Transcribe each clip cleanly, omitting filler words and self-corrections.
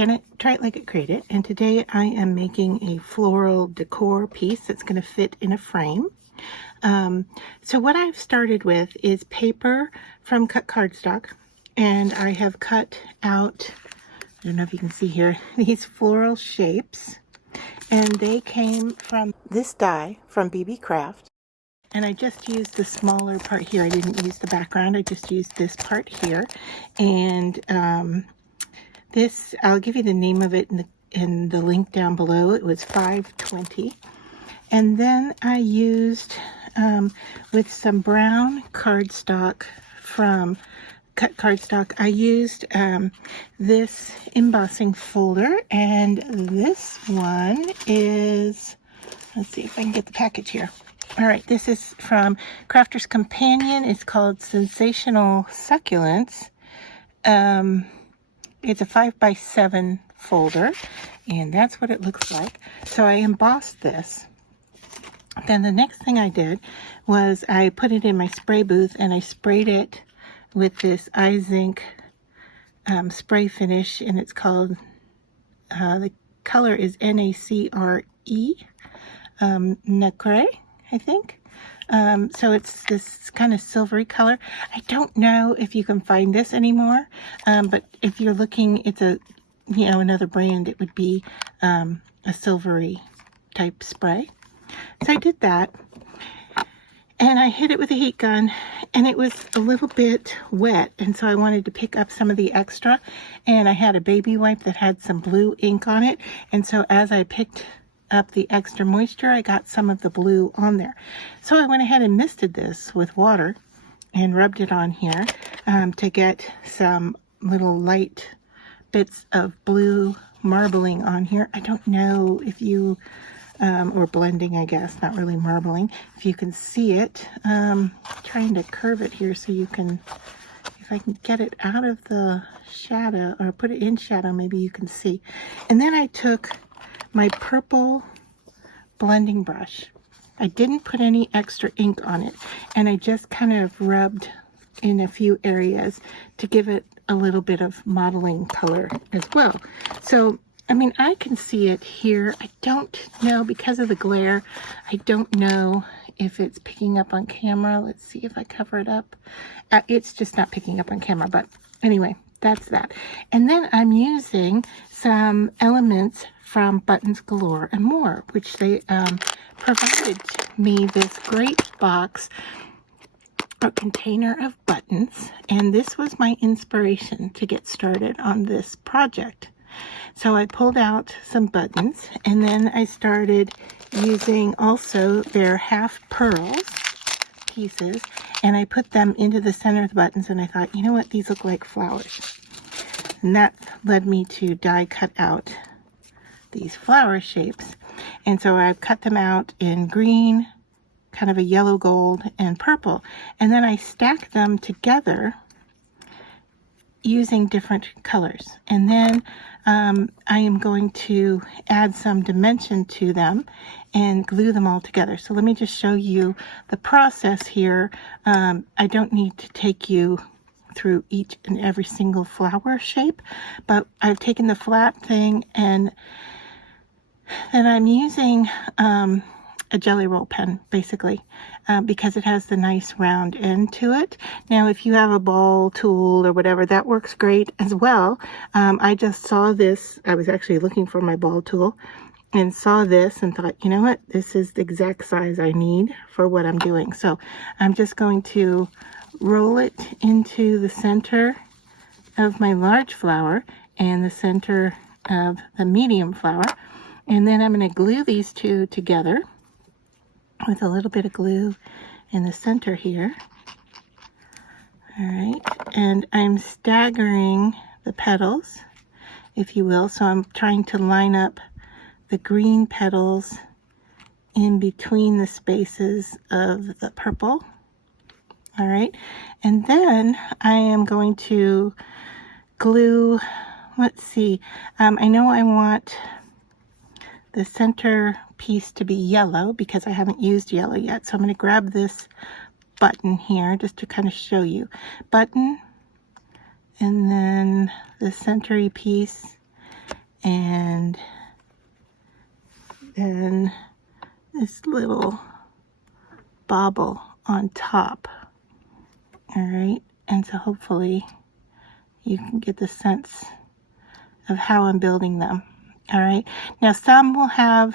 Janet, try it like it created, and today I am making a floral decor piece that's going to fit in a frame. So what I've started with is paper from CutCardStock, and I have cut out, I don't know if you can see here, these floral shapes, and they came from this die from Beebeecraft. And I just used the smaller part here. I didn't use the background. I just used this part here. And this, I'll give you the name of it in the link down below. It was $5.20. And then I used, with some brown cardstock from CutCardStock, I used this embossing folder. And this one is, let's see if I can get the package here. All right, this is from Crafter's Companion. It's called Sensational Succulents. It's a 5x7 folder, and that's what it looks like. So I embossed this. Then the next thing I did was I put it in my spray booth, and I sprayed it with this zinc spray finish, and it's called, the color is NACRE, Nacre, I think. So it's this kind of silvery color. I don't know if you can find this anymore, but if you're looking, it's a, another brand, it would be a silvery type spray. So I did that, and I hit it with a heat gun, and it was a little bit wet, and so I wanted to pick up some of the extra, and I had a baby wipe that had some blue ink on it, and so as I picked up the extra moisture, I got some of the blue on there. So I went ahead and misted this with water and rubbed it on here to get some little light bits of blue marbling on here. I don't know if you, or blending, I guess, not really marbling, if you can see it. Trying to curve it here so you can, if I can get it out of the shadow or put it in shadow, maybe you can see. And then I took my purple blending brush. I didn't put any extra ink on it, and I just kind of rubbed in a few areas to give it a little bit of modeling color as well. So, I mean, I can see it here. I don't know, because of the glare, I don't know if it's picking up on camera. Let's see if I cover it up. It's just not picking up on camera, but anyway, that's that. And then I'm using some elements from Buttons Galore and More, which they provided me this great box, a container of buttons, and this was my inspiration to get started on this project. So I pulled out some buttons, and then I started using also their half pearls pieces, and I put them into the center of the buttons, and I thought, you know what, these look like flowers. And that led me to die cut out these flower shapes. And so I've cut them out in green, kind of a yellow gold, and purple. And then I stack them together using different colors. And then I am going to add some dimension to them and glue them all together. So let me just show you the process here. I don't need to take you through each and every single flower shape, but I've taken the flat thing, and then I'm using a jelly roll pen, basically, because it has the nice round end to it. Now, if you have a ball tool or whatever, that works great as well. I just saw this. I was actually looking for my ball tool and saw this and thought, you know what, this is the exact size I need for what I'm doing. So I'm just going to roll it into the center of my large flower and the center of the medium flower. And then I'm going to glue these two together with a little bit of glue in the center here. All right, and I'm staggering the petals, if you will. So I'm trying to line up the green petals in between the spaces of the purple. All right, and then I am going to glue, let's see, I know I want the center piece to be yellow because I haven't used yellow yet. So I'm going to grab this button here just to kind of show you. Button, and then the centery piece, and then this little bauble on top. All right, and so hopefully you can get the sense of how I'm building them. All right, now some will have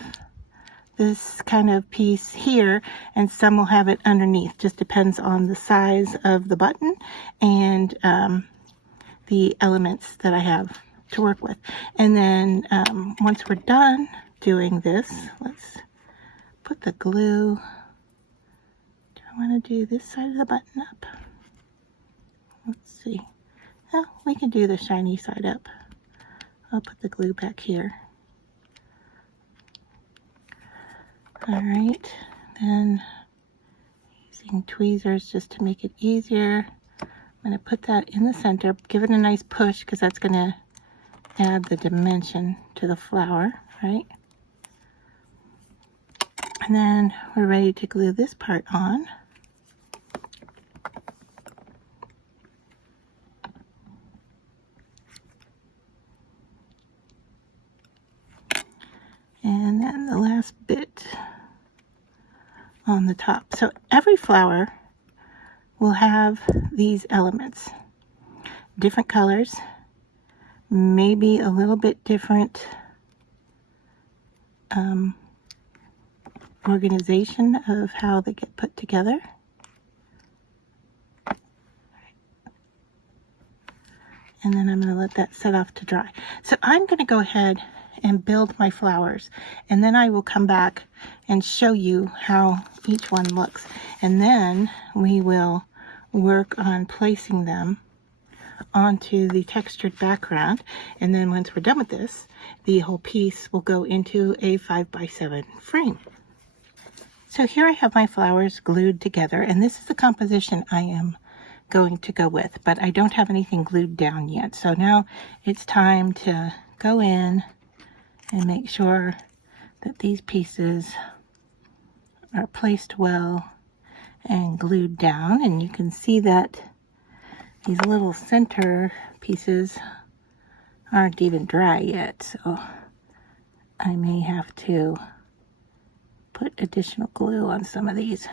this kind of piece here and some will have it underneath. Just depends on the size of the button and the elements that I have to work with. And then once we're done doing this, let's put the glue. Do I want to do this side of the button up? Let's see. Oh, we can do the shiny side up. I'll put the glue back here. All right, then using tweezers just to make it easier, I'm going to put that in the center, give it a nice push because that's going to add the dimension to the flower, right? And then we're ready to glue this part on. And then the last bit on the top. So every flower will have these elements, different colors, maybe a little bit different organization of how they get put together. And then I'm going to let that set off to dry. So I'm going to go ahead and build my flowers, and then I will come back and show you how each one looks, and then we will work on placing them onto the textured background. And then once we're done with this, the whole piece will go into a 5x7 frame. So here I have my flowers glued together, and this is the composition I am going to go with, but I don't have anything glued down yet. So now it's time to go in and make sure that these pieces are placed well and glued down. And you can see that these little center pieces aren't even dry yet, so I may have to put additional glue on some of these.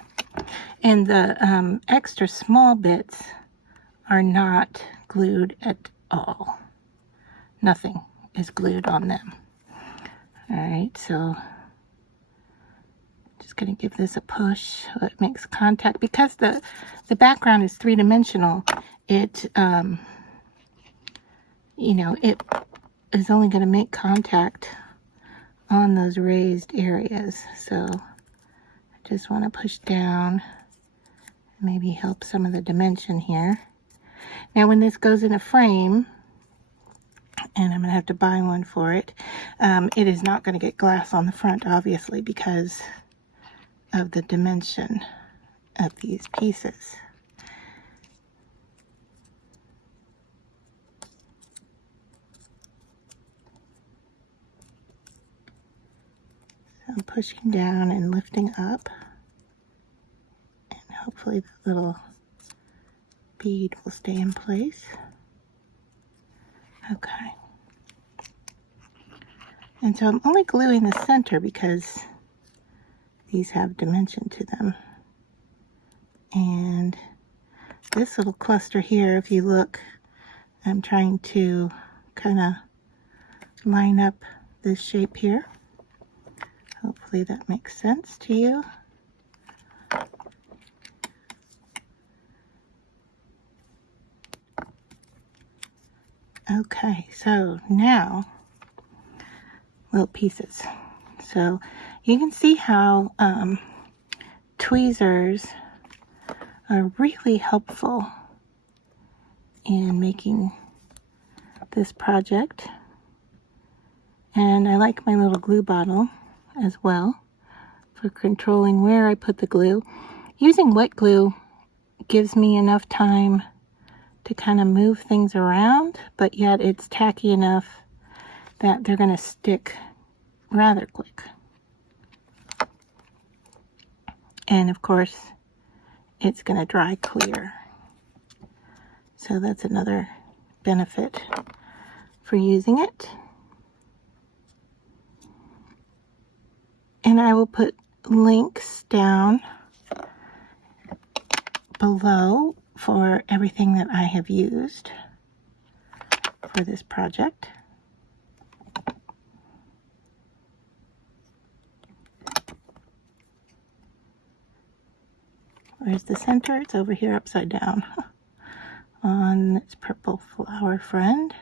And the extra small bits are not glued at all. Nothing is glued on them. All right, so just going to give this a push so it makes contact. Because the background is three-dimensional, it you know, it is only going to make contact on those raised areas. So I just want to push down, maybe help some of the dimension here. Now when this goes in a frame, and I'm going to have to buy one for it, it is not going to get glass on the front, obviously, because of the dimension of these pieces. So I'm pushing down and lifting up, and hopefully the little bead will stay in place. Okay. And so I'm only gluing the center because these have dimension to them. And this little cluster here, if you look, I'm trying to kind of line up this shape here. Hopefully that makes sense to you. Okay, so now little pieces. So you can see how tweezers are really helpful in making this project. And I like my little glue bottle as well for controlling where I put the glue. Using wet glue gives me enough time to kind of move things around, but yet it's tacky enough that they're going to stick rather quick. And of course, it's going to dry clear. So that's another benefit for using it. And I will put links down below for everything that I have used for this project. Where's the center? It's over here upside down on its purple flower friend.